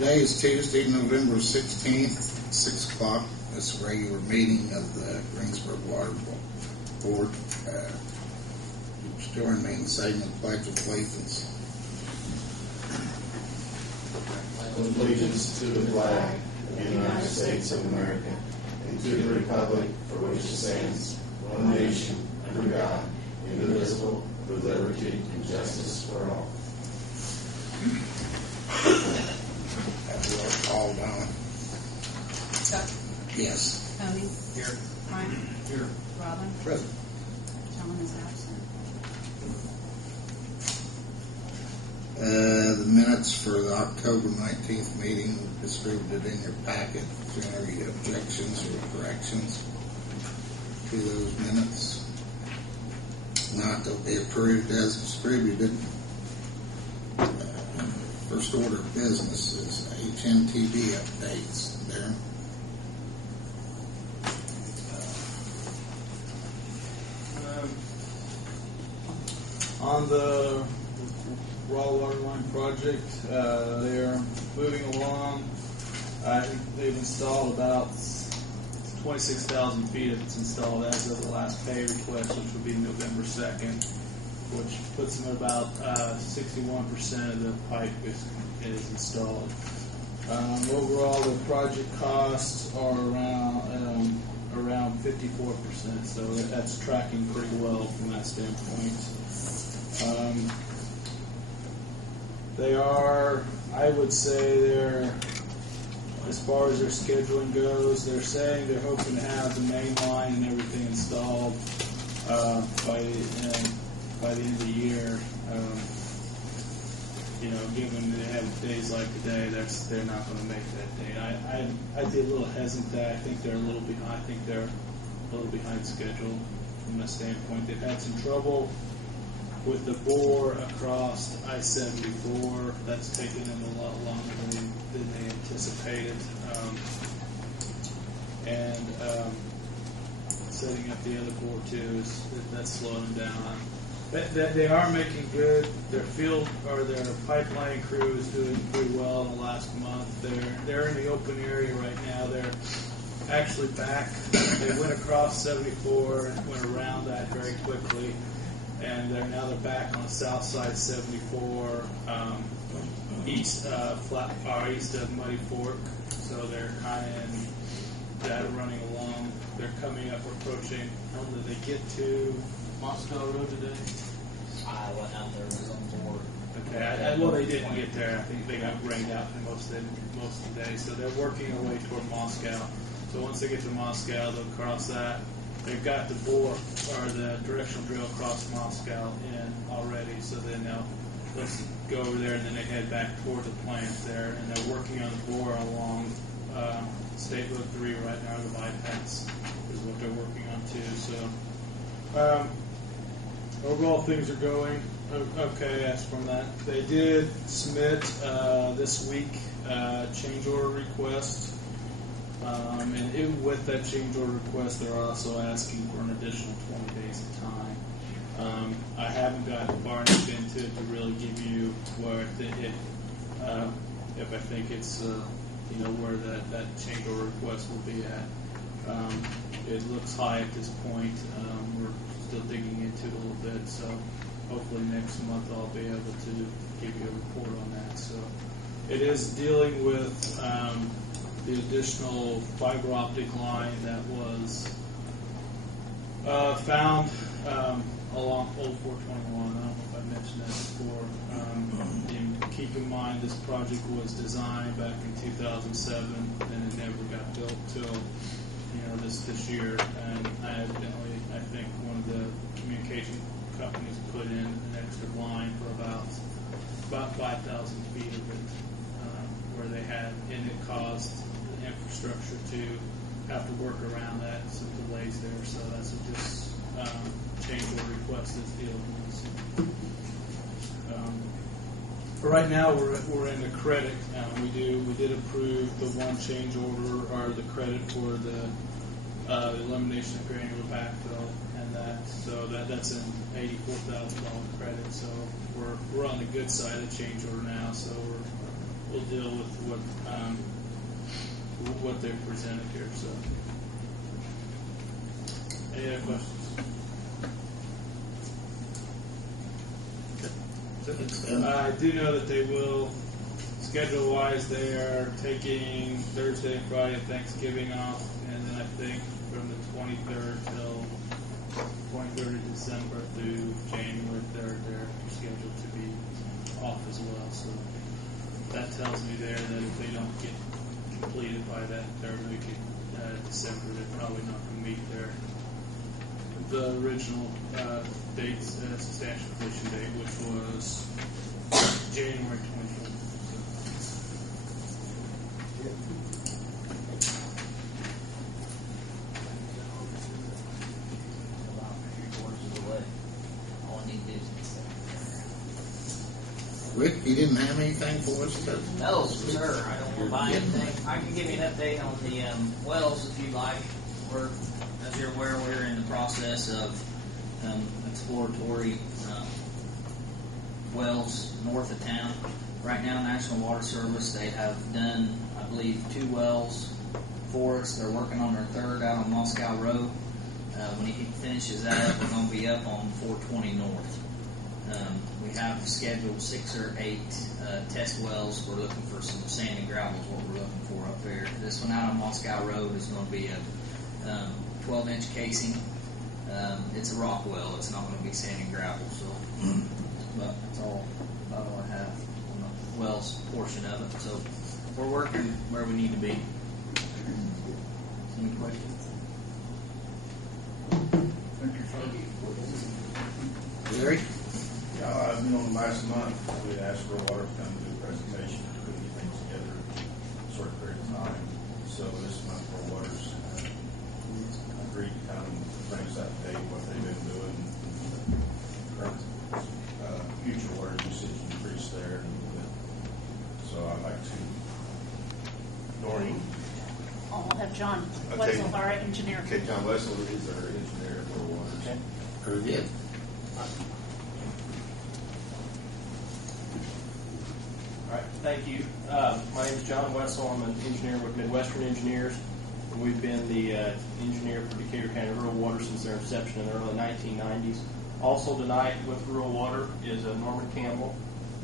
Today is Tuesday, November 16th, 6 o'clock. This is a regular meeting of the Greensburg Water Board. Join me in saying the Pledge of Allegiance. Allegiance to the flag of the United States of America and to the republic for which it stands, one nation, under God, indivisible, with liberty and justice for all. Have we all called on? Chuck? Yes. Tony? Here. Mike? Here. Robin? Present. John is absent. The minutes for the October 19th meeting were distributed in your packet. Is there any objections or corrections to those minutes? Not, they'll be approved as distributed. First order of business is HMTV updates. Darren? On the raw water line project, they're moving along. I think they've installed about 26,000 feet if it's installed as of the last pay request, which will be November 2nd, which puts them at about 61% of the pipe is installed. Overall, the project costs are around 54%, so that's tracking pretty well from that standpoint. They are, I would say they're, as far as their scheduling goes, they're saying they're hoping to have the main line and everything installed by the end of the year. Given they have days like today, they're not going to make that date. I'd be a little hesitant. I think they're a little behind. I think they're a little behind schedule from that standpoint. They've had some trouble with the bore across I-74. That's taken them a lot longer than they anticipated. Setting up the other bore too that's slowing down. They are making good. Their field or their pipeline crew is doing pretty well in the last month. They're in the open area right now. They're actually back. They went across 74 and went around that very quickly. And they're back on the south side 74, east of Muddy Fork. So they're kind of in that running along. They're coming up, approaching. How did they get to Moscow Road today? I went out there, was on board. Okay, well they didn't get there. I think they got rained out for most of the day. So they're working their way toward Moscow. So once they get to Moscow, they'll cross that. They've got the bore or the directional drill across Moscow in already, so then they'll go over there and then they head back toward the plant there, and they're working on the bore along State Road 3 right now. The bypass is what they're working on too. So overall, things are going okay. As from that, they did submit this week change order request. With that change order request, they're also asking for an additional 20 days of time. I haven't gotten far enough into it to really give you where if I think it's where that change order request will be at. It looks high at this point. We're still digging into it a little bit, so hopefully next month I'll be able to give you a report on that. So it is dealing with the additional fiber optic line that was found along Old 421. I don't know if I mentioned that before. Keep in mind, this project was designed back in 2007, and it never got built till this year. And I think one of the communication companies put in an extra line for about 5,000 feet of it, where they had, and it caused infrastructure to have to work around that, some delays there. So that's what this change order request is dealing with. But right now we're in the credit. We did approve the one change order or the credit for the elimination of granular backfill, and that's an $84,000 credit. So we're on the good side of the change order now. So we'll deal with what they've presented here. So, any other questions? I do know that they will, schedule-wise, they are taking Thursday and Friday of Thanksgiving off, and then I think from the 23rd till 23rd of December through January 3rd, they're scheduled to be off as well. So that tells me there that if they don't get completed by that third week of December, they're probably not going to meet the original dates, substantial completion date, which was January 24th. About 3/4 of the way. All I need to do is Rick, you didn't have anything for us today? No, sir. I don't want to buy anything. I can give you an update on the wells if you like. As you're aware, we're in the process of exploratory wells north of town. Right now, National Water Service, they have done, I believe, 2 wells for us. They're working on their third out on Moscow Road. When he finishes that up, we're going to be up on 420 North. We have scheduled 6 or 8 test wells. We're looking for some sand and gravel is what we're looking for up there. This one out on Moscow Road is going to be a 12-inch casing. It's a rock well. It's not going to be sand and gravel. So, but that's about all I have on the wells portion of it. So we're working where we need to be. Any questions? Thank you, sir. Larry? Yeah, I know last month we had asked for water to come and do a presentation to put things together in a short period of time. So this month for water's agreed to come and bring us up to date what they've been doing. Future water usage increased there a little bit. So I'd like to. Doreen. I'll have John Okay. Wetzel, our engineer. Okay, John Wessel is our engineer for water. Okay. Very good. All right, thank you. My name is John Wetzel. I'm an engineer with Midwestern Engineers. We've been the engineer for Decatur County Rural Water since their inception in the early 1990s. Also tonight with Rural Water is Norman Campbell.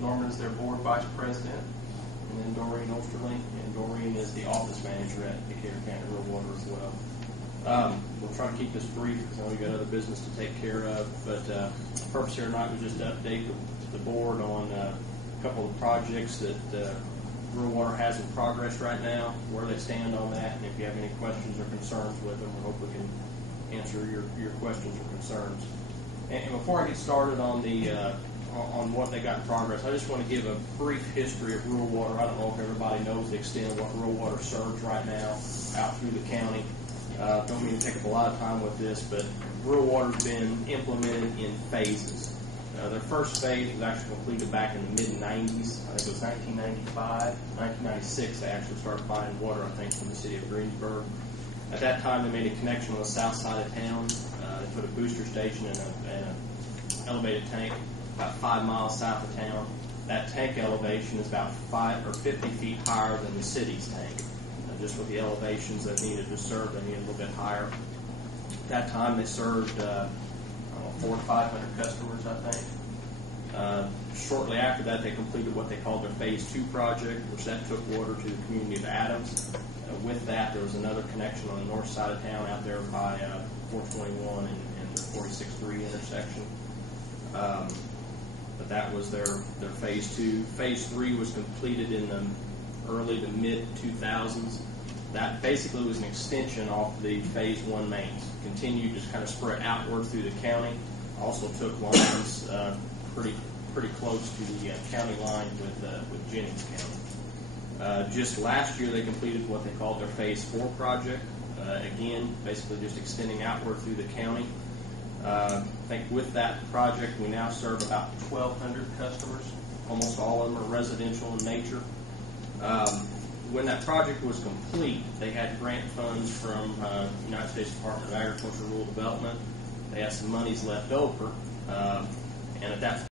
Norman is their board vice president, and then Doreen Osterling, and Doreen is the office manager at Decatur County Rural Water as well. We'll try to keep this brief because I know we've got other business to take care of, but the purpose here tonight was just to update the board on a couple of projects that Rural Water has in progress right now, where they stand on that, and if you have any questions or concerns with them, we hope we can answer your questions or concerns. And before I get started on on what they got in progress, I just want to give a brief history of Rural Water. I don't know if everybody knows the extent of what Rural Water serves right now out through the county. Don't mean to take up a lot of time with this, but Rural Water's been implemented in phases. Their first phase was actually completed back in the mid-90s. I think it was 1995. 1996, they actually started buying water, I think, from the city of Greensburg. At that time, they made a connection on the south side of town. They put a booster station and an elevated tank about 5 miles south of town. That tank elevation is about 5 or 50 feet higher than the city's tank. Just with the elevations they needed to serve, they needed a little bit higher. At that time, they served 400 to 500 customers, I think. Shortly after that, they completed what they called their Phase 2 project, which that took water to the community of Adams. With that, there was another connection on the north side of town out there by 421 and the 46-3 intersection. But that was their Phase 2. Phase 3 was completed in the early to mid-2000s. That basically was an extension off the Phase 1 mains. Continued to kind of spread outward through the county. Also took lines pretty close to the county line with Jennings County. Just last year, they completed what they called their Phase 4 project. Again, basically just extending outward through the county. I think with that project, we now serve about 1,200 customers. Almost all of them are residential in nature. When that project was complete, they had grant funds from the United States Department of Agriculture and Rural Development. They had some monies left over, and at that